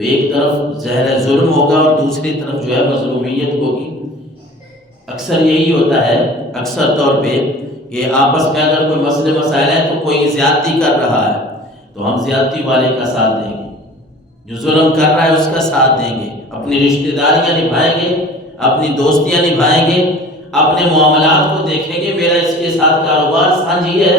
ایک طرف زہر ظلم ہوگا اور دوسری طرف جو ہے مظلومیت ہوگی۔ اکثر یہی ہوتا ہے، اکثر طور پہ کہ آپس میں اگر کوئی مسئلے مسائل ہے تو کوئی زیادتی کر رہا ہے تو ہم زیادتی والے کا ساتھ دیں گے، جو ظلم کر رہا ہے اس کا ساتھ دیں گے، اپنی رشتہ داریاں نبھائیں گے، اپنی دوستیاں نبھائیں گے، اپنے معاملات کو دیکھیں گے، میرا اس کے ساتھ کاروبار سانجھی ہے،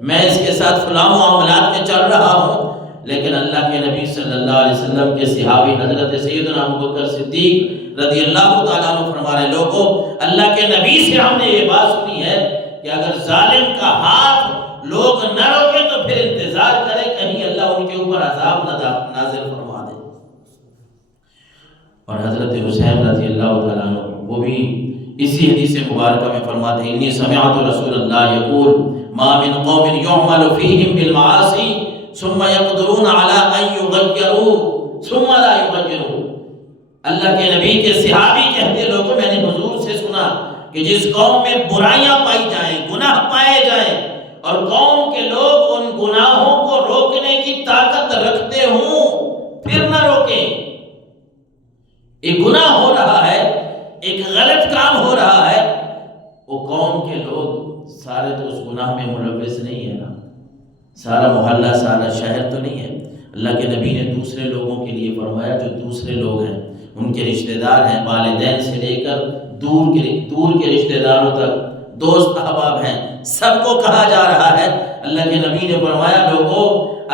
میں اس کے ساتھ فلاں معاملات میں چل رہا ہوں۔ لیکن اللہ کے نبی صلی اللہ علیہ وسلم کے صحابی حضرت سیدنا ابوبکر صدیق رضی اللہ تعالیٰ عنہ فرما رہے لوگوں، اللہ کے نبی سے ہم نے یہ بات سنی ہے کہ اگر ظالم کا ہاتھ لوگ نہ روکے تو پھر انتظار کرے کہیں اللہ ان کے اوپر عذاب نازل فرما دے۔ اور حضرت حسین رضی اللہ تعالیٰ عنہ وہ بھی اسی حدیث مبارکہ میں فرماتے ہیں انی سمعت رسول اللہ یقول ما من قوم یعمل فیہم بالمعاصی ثم يقدرون على ان يغيروا ثم لا يغيروا۔ اللہ کے نبی کے صحابی کہتے لوگوں، میں نے حضور سے سنا کہ جس قوم میں برائیاں پائی جائیں، گناہ پائے جائیں اور قوم کے لوگ ان گناہوں کو روکنے کی طاقت رکھتے ہوں پھر نہ روکیں، ایک گناہ ہو رہا ہے، ایک غلط کام ہو رہا ہے، وہ قوم کے لوگ سارے تو اس گناہ میں ملوث نہیں ہے نا، سارا محلہ سارا شہر تو نہیں ہے۔ اللہ کے نبی نے دوسرے لوگوں کے لیے فرمایا جو دوسرے لوگ ہیں، ان کے رشتہ دار ہیں، والدین سے لے کر دور کے رشتہ داروں تک، دوست احباب ہیں، سب کو کہا جا رہا ہے۔ اللہ کے نبی نے فرمایا لوگوں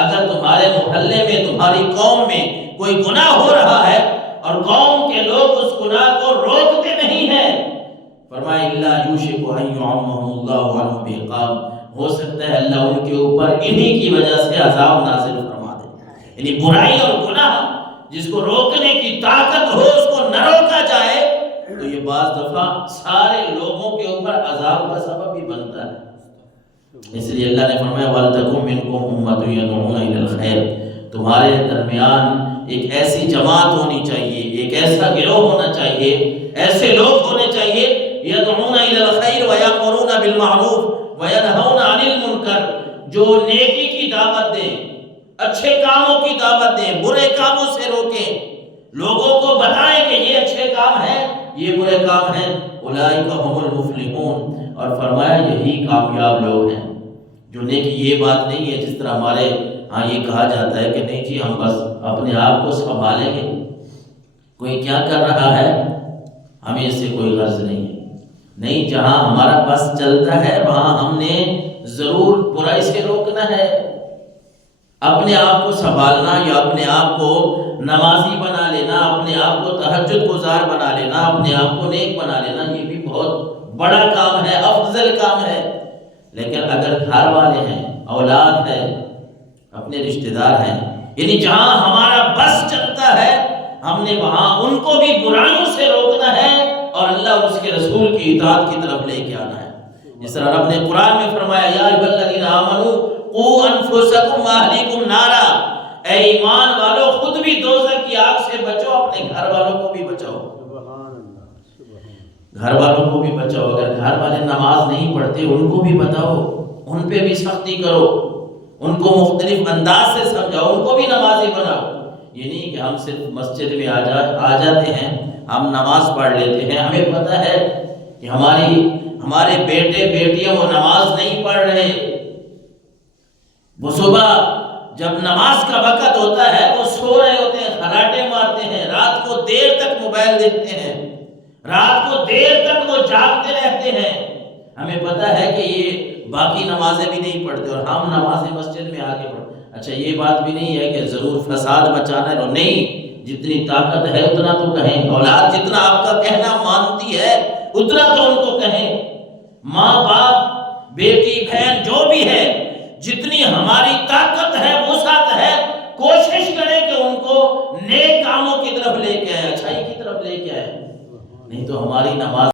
اگر تمہارے محلے میں، تمہاری قوم میں کوئی گناہ ہو رہا ہے اور قوم کے لوگ اس گناہ کو روکتے نہیں ہیں، فرمایا الا یوشک ان یعمهم اللہ عنہ بعقاب، ہو سکتا ہے اللہ ان کے اوپر انہی کی وجہ سے عذاب نازل فرما دے۔ یعنی برائی اور گناہ جس کو روکنے کی طاقت ہو اس کو نہ روکا جائے تو یہ بعض دفعہ سارے لوگوں کے اوپر عذاب کا سبب بھی بنتا ہے۔ اس لیے اللہ نے فرمایا وَلْتَكُن مِّنكُمْ أُمَّةٌ يَدْعُونَ إِلَى الْخَيْرِ، تمہارے درمیان ایک ایسی جماعت ہونی چاہیے، ایک ایسا گروہ ہونا چاہیے، ایسے لوگ ہونے چاہیے يَدْعُونَ إِلَى الْخَيْرِ وَيَأْمُرُونَ بِالْمَعْرُوفِ وَيَنْهَوْنَ عَنِ الْمُنكَرِ، جو نیکی کی دعوت دیں، اچھے کاموں کی دعوت دیں، برے کاموں سے روکیں، لوگوں کو بتائیں کہ یہ اچھے کام ہیں، یہ برے کام ہیں، اولئک هم المفلحون، اور فرمایا یہی کامیاب لوگ ہیں جو نیکی۔ یہ بات نہیں ہے جس طرح ہمارے ہاں یہ کہا جاتا ہے کہ نہیں جی ہم بس اپنے آپ کو سنبھالیں گے، کوئی کیا کر رہا ہے ہمیں اس سے کوئی غرض نہیں ہے۔ نہیں، جہاں ہمارا بس چلتا ہے وہاں ہم نے ضرور برائی سے روکنا ہے۔ اپنے آپ کو سنبھالنا یا اپنے آپ کو نمازی بنا لینا، اپنے آپ کو تہجد گزار بنا لینا، اپنے آپ کو نیک بنا لینا، یہ بھی بہت بڑا کام ہے، افضل کام ہے۔ لیکن اگر گھر والے ہیں، اولاد ہے، اپنے رشتہ دار ہیں، یعنی جہاں ہمارا بس چلتا ہے ہم نے وہاں ان کو بھی برائیوں سے روکنا ہے اور اللہ اور اس کے رسول کی اطاعت کی طرف لے کے آنا ہے۔ جس طرح رب نے قرآن میں فرمایا یا ایھا الذین آمنوا قوا انفسکم واہلیکم نارا، اے ایمان والو خود بھی دوزخ کی آگ سے بچو، اپنے گھر والوں کو بھی بچاؤ، گھر والوں کو بھی بچاؤ۔ اگر گھر والے نماز نہیں پڑھتے ان کو بھی بتاؤ، ان پہ بھی سختی کرو، ان کو مختلف انداز سے سمجھاؤ، ان کو بھی نمازی بناؤ۔ یہ نہیں کہ ہم صرف مسجد میں آ جاتے ہیں، ہم نماز پڑھ لیتے ہیں، ہمیں پتہ ہے کہ ہمارے بیٹے بیٹیاں وہ نماز نہیں پڑھ رہے، وہ صبح جب نماز کا وقت ہوتا ہے وہ سو رہے ہوتے ہیں، خراٹے مارتے ہیں، رات کو دیر تک موبائل دیکھتے ہیں، رات کو دیر تک وہ جاگتے رہتے ہیں۔ ہمیں پتہ ہے کہ یہ باقی نمازیں بھی نہیں پڑھتے اور ہم نمازیں مسجد میں آگے پڑھتے۔ اچھا یہ بات بھی نہیں ہے کہ ضرور فساد بچانا ہے، نہیں، جتنی طاقت ہے اتنا تو کہیں، اولاد جتنا آپ کا کہنا مانتی ہے اتنا تو ان کو کہیں، ماں باپ بیٹی بہن جو بھی ہے جتنی ہماری طاقت ہے وسعت ہے کوشش کریں کہ ان کو نیک کاموں کی طرف لے کے آئے، اچھائی کی طرف لے کے آئے، نہیں تو ہماری نماز